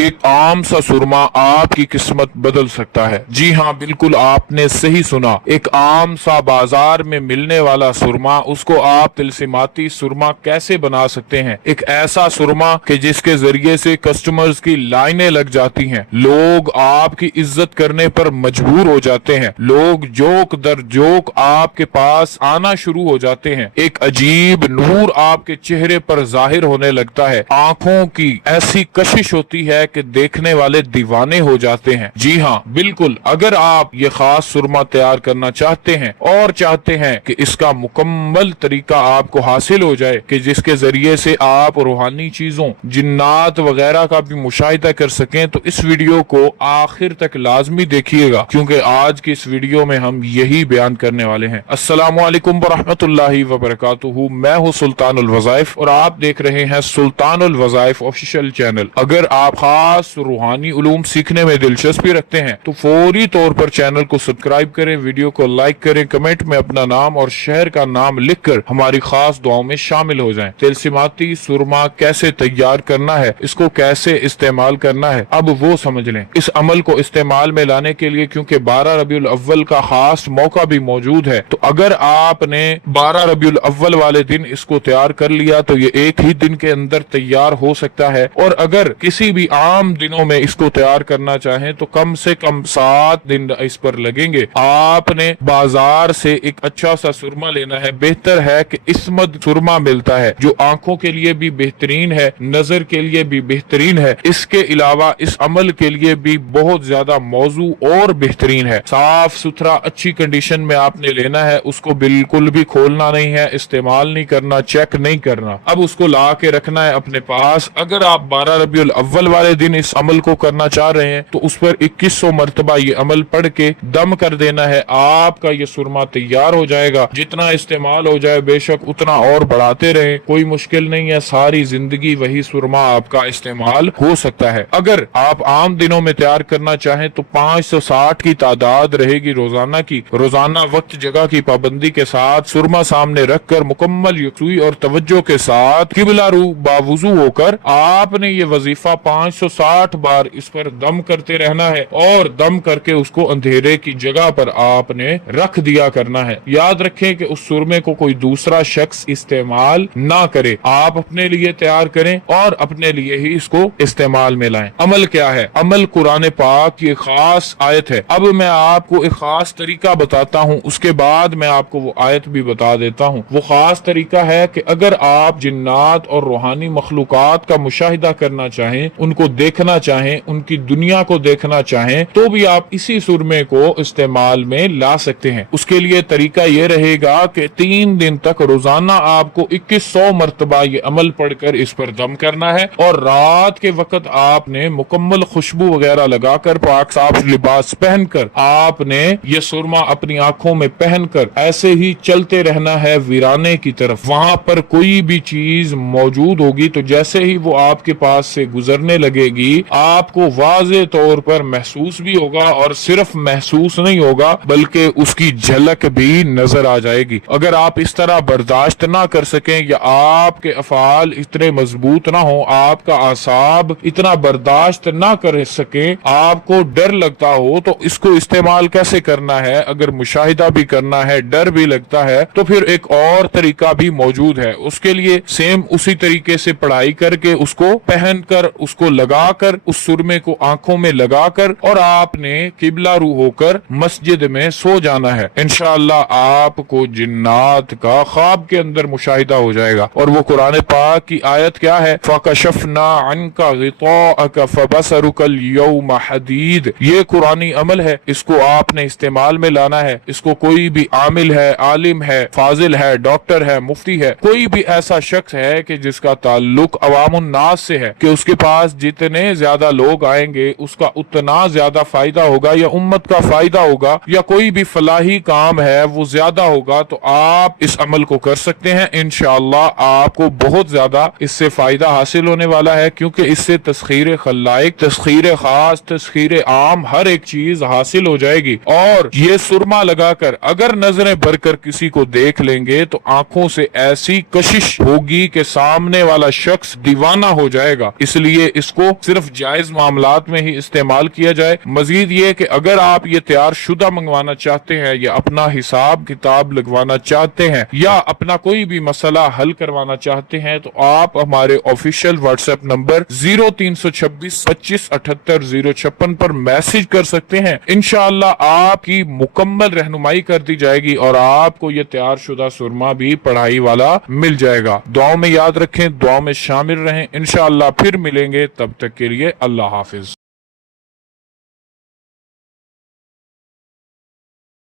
एक आम सा सुरमा आपकी किस्मत बदल सकता है। जी हाँ, बिल्कुल आपने सही सुना। एक आम सा बाजार में मिलने वाला सुरमा, उसको आप तिलस्माती सुरमा कैसे बना सकते हैं। एक ऐसा सुरमा कि जिसके जरिए से कस्टमर्स की लाइनें लग जाती हैं, लोग आपकी इज्जत करने पर मजबूर हो जाते हैं, लोग जोक दर जोक आपके पास आना शुरू हो जाते हैं। एक अजीब नूर आपके चेहरे पर जाहिर होने लगता है, आंखों की ऐसी कशिश होती है कि देखने वाले दीवाने हो जाते हैं। जी हाँ, बिल्कुल। अगर आप ये खास सुरमा तैयार करना चाहते हैं और चाहते हैं कि इसका मुकम्मल तरीका आपको हासिल हो जाए, कि जिसके जरिए से आप रूहानी चीजों, जिन्नात वगैरह का भी मुशाहिदा कर सकें, तो इस वीडियो को आखिर तक लाजमी देखिएगा, क्योंकि आज की इस वीडियो में हम यही बयान करने वाले हैं। अस्सलामु अलैकुम वरहमतुल्लाहि वबरकातुहू। मैं हूँ सुल्तानुल वज़ाइफ और आप देख रहे हैं सुल्तानुल वज़ाइफ ऑफिशियल चैनल। अगर आप खास रूहानी उलूम सीखने में दिलचस्पी रखते हैं तो फौरी तौर पर चैनल को सब्सक्राइब करें, वीडियो को लाइक करें, कमेंट में अपना नाम और शहर का नाम लिखकर हमारी खास दुआओं में शामिल हो जाएं। तिलस्माती सुरमा कैसे तैयार करना है, इसको कैसे इस्तेमाल करना है, अब वो समझ लें। इस अमल को इस्तेमाल में लाने के लिए क्योंकि 12 रबीउल अव्वल का खास मौका भी मौजूद है, तो अगर आपने 12 रबीउल अव्वल वाले दिन इसको तैयार कर लिया तो ये एक ही दिन के अंदर तैयार हो सकता है। और अगर किसी भी आम दिनों में इसको तैयार करना चाहें तो कम से कम 7 दिन इस पर लगेंगे। आपने बाजार से एक अच्छा सा सुरमा लेना है। बेहतर है कि इस्मत सुरमा मिलता है, जो आंखों के लिए भी बेहतरीन है, नजर के लिए भी बेहतरीन है। इसके अलावा इस अमल के लिए भी बहुत ज्यादा मौजू और बेहतरीन है। साफ सुथरा अच्छी कंडीशन में आपने लेना है, उसको बिल्कुल भी खोलना नहीं है, इस्तेमाल नहीं करना, चेक नहीं करना। अब उसको ला के रखना है अपने पास। अगर आप 12 रबीउल अव्वल वाले दिन इस अमल को करना चाह रहे हैं तो उस पर 2100 मरतबा ये अमल पढ़ के दम कर देना है। आपका ये सुरमा तैयार हो जाएगा। जितना इस्तेमाल हो जाए बेशक उतना और बढ़ाते रहे, कोई मुश्किल नहीं है। सारी जिंदगी वही सुरमा आपका इस्तेमाल हो सकता है। अगर आप आम दिनों में तैयार करना चाहें तो 560 की तादाद रहेगी रोजाना की। रोजाना वक्त जगह की पाबंदी के साथ सुरमा सामने रखकर मुकम्मल यकसुई और तवज्जो के साथ किबला रू बावुजू होकर आपने ये वजीफा 560 बार इस पर दम करते रहना है और दम करके उसको अंधेरे की जगह पर आपने रख दिया करना है। याद रखें कि उस सुरमे को कोई दूसरा शख्स इस्तेमाल ना करे, आप अपने लिए तैयार करें और अपने लिए ही इसको इस्तेमाल में लाएं। अमल क्या है? अमल कुरान पाक की खास आयत है। अब मैं आपको एक खास तरीका बताता हूँ, उसके बाद मैं आपको वो आयत भी बता देता हूँ। वो खास तरीका है कि अगर आप जिन्नात और रूहानी मखलूकात का मुशाहिदा करना चाहें, उनको देखना चाहें, उनकी दुनिया को देखना चाहें, तो भी आप इसी सुरमे को इस्तेमाल में ला सकते हैं। उसके लिए तरीका ये रहेगा कि 3 दिन तक रोजाना आपको 2100 मरतबा ये अमल पढ़कर इस पर दम करना है और रात के वक्त आपने मुकम्मल खुशबू वगैरह लगाकर पाक साफ लिबास पहनकर आपने ये सुरमा अपनी आंखों में पहनकर ऐसे ही चलते रहना है वीराने की तरफ। वहां पर कोई भी चीज मौजूद होगी तो जैसे ही वो आपके पास से गुजरने लगेगी, आपको वाज़े तौर पर महसूस भी होगा और सिर्फ महसूस नहीं होगा बल्कि उसकी झलक भी नजर आ जाएगी। अगर आप इस तरह बर्दाश्त ना कर सकें या आपके अफाल इतने मजबूत ना हो, आपका आसाब इतना बर्दाश्त ना कर सके, आपको डर लगता हो, तो इसको इस्तेमाल कैसे करना है? अगर मुशाहिदा भी करना है, डर भी लगता है, तो फिर एक और तरीका भी मौजूद है। उसके लिए सेम उसी तरीके से पढ़ाई करके उसको पहनकर, उसको लगाकर, उस सुरमे को आंखों में लगाकर और आपने किबला रू होकर मस्जिद में सो जाना है। इंशाअल्लाह आपको जिन्नात का ख्वाब के अंदर मुशाहिदा हो जाएगा। और वो कुरान पाक की आयत क्या है? फकशफना अन्का गिताअका फबसरुकल यौम हदीद। ये कुरानी अमल है, इसको आपने इस्तेमाल में लाना है। इसको कोई भी आमिल है, आलिम है, फाजिल है, डॉक्टर है, मुफ्ती है, कोई भी ऐसा शख्स है कि जिसका ताल्लुक अवामुन नास से है, कि उसके पास जितने ज्यादा लोग आएंगे उसका उतना ज्यादा फायदा होगा, या उम्मत का फायदा होगा, या कोई भी फलाही काम है वो ज्यादा होगा, तो आप इस अमल को कर सकते हैं। इंशाअल्लाह आपको बहुत ज्यादा इससे फायदा हासिल होने वाला है, क्योंकि इससे तस्खीर खलाइक, तस्खीर खास, तस्खीर आम हर एक चीज हासिल हो जाएगी। और ये सुरमा लगाकर अगर नजरें भरकर किसी को देख लेंगे तो आंखों से ऐसी कशिश होगी कि सामने वाला शख्स दीवाना हो जाएगा। इसलिए इसको सिर्फ जायज मामलात में ही इस्तेमाल किया जाए। मजीद ये कि अगर आप ये तैयार शुदा मंगवाना चाहते हैं या अपना हिसाब किताब लगवाना चाहते हैं या अपना कोई भी मसला हल करवाना चाहते हैं तो आप हमारे ऑफिशियल व्हाट्सएप नंबर 0326 25 78 056 पर मैसेज कर सकते हैं। इंशाअल्लाह आपकी मुकम्मल रहनुमाई कर दी जाएगी और आपको ये तैयार शुदा सुरमा भी पढ़ाई वाला मिल जाएगा। दुआओं में याद रखें, दुआओं में शामिल रहें। इंशाअल्लाह फिर मिलेंगे, तब तक के लिए अल्लाह हाफिज।